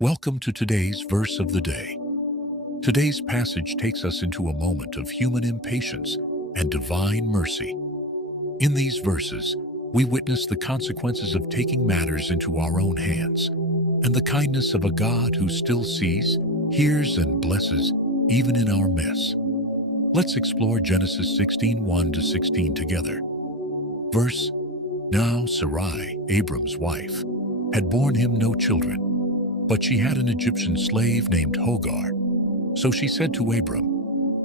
Welcome to today's verse of the day. Today's passage takes us into a moment of human impatience and divine mercy. In these verses, we witness the consequences of taking matters into our own hands and the kindness of a God who still sees, hears, and blesses even in our mess. Let's explore Genesis 16:1-16 together. Verse: Now Sarai, Abram's wife, had borne him no children, but she had an Egyptian slave named Hagar. So she said to Abram,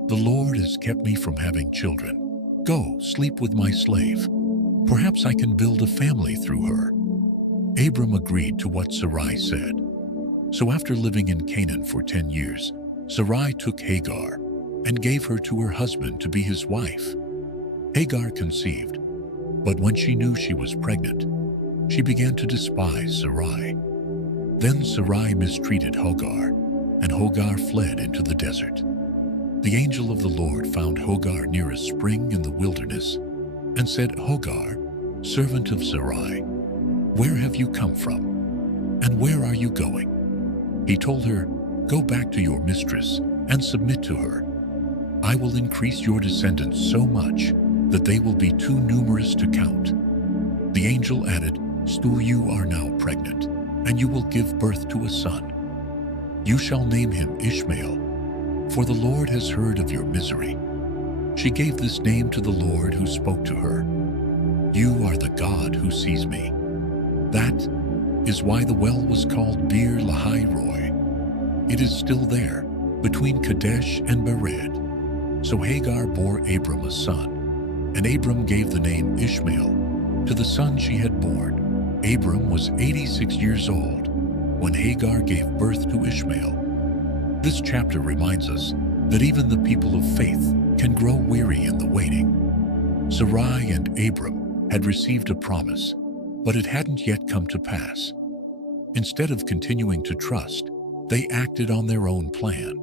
"The Lord has kept me from having children. Go, sleep with my slave. Perhaps I can build a family through her." Abram agreed to what Sarai said. So after living in Canaan for 10 years, Sarai took Hagar and gave her to her husband to be his wife. Hagar conceived, but when she knew she was pregnant, she began to despise Sarai. Then Sarai mistreated Hagar, and Hagar fled into the desert. The angel of the Lord found Hagar near a spring in the wilderness and said, "Hagar, servant of Sarai, where have you come from? And where are you going?" He told her, "Go back to your mistress and submit to her. I will increase your descendants so much that they will be too numerous to count." The angel added, "Still you are now pregnant, and you will give birth to a son. You shall name him Ishmael, for the Lord has heard of your misery." She gave this name to the Lord who spoke to her, "You are the God who sees me." That is why the well was called Beer Lahai Roi. It is still there, between Kadesh and Bered. So Hagar bore Abram a son, and Abram gave the name Ishmael to the son she had born. Abram was 86 years old when Hagar gave birth to Ishmael. This chapter reminds us that even the people of faith can grow weary in the waiting. Sarai and Abram had received a promise, but it hadn't yet come to pass. Instead of continuing to trust, they acted on their own plan,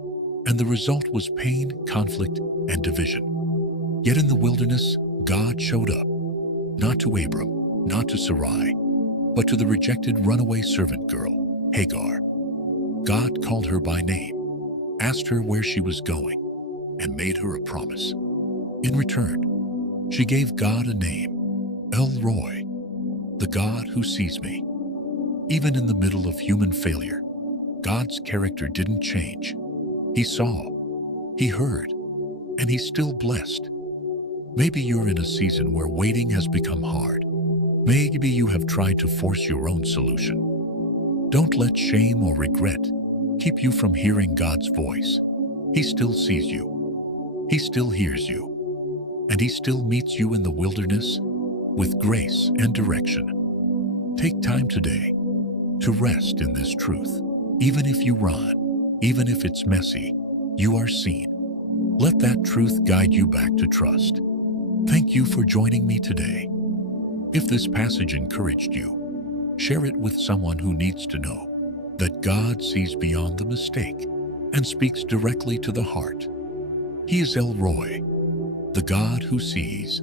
and the result was pain, conflict, and division. Yet in the wilderness, God showed up, not to Abram, not to Sarai, but to the rejected runaway servant girl, Hagar. God called her by name, asked her where she was going, and made her a promise. In return, she gave God a name, El Roi, the God who sees me. Even in the middle of human failure, God's character didn't change. He saw, He heard, and He still blessed. Maybe you're in a season where waiting has become hard. Maybe you have tried to force your own solution. Don't let shame or regret keep you from hearing God's voice. He still sees you. He still hears you. And He still meets you in the wilderness with grace and direction. Take time today to rest in this truth. Even if you run, even if it's messy, you are seen. Let that truth guide you back to trust. Thank you for joining me today. If this passage encouraged you, share it with someone who needs to know that God sees beyond the mistake and speaks directly to the heart. He is El Roi, the God who sees.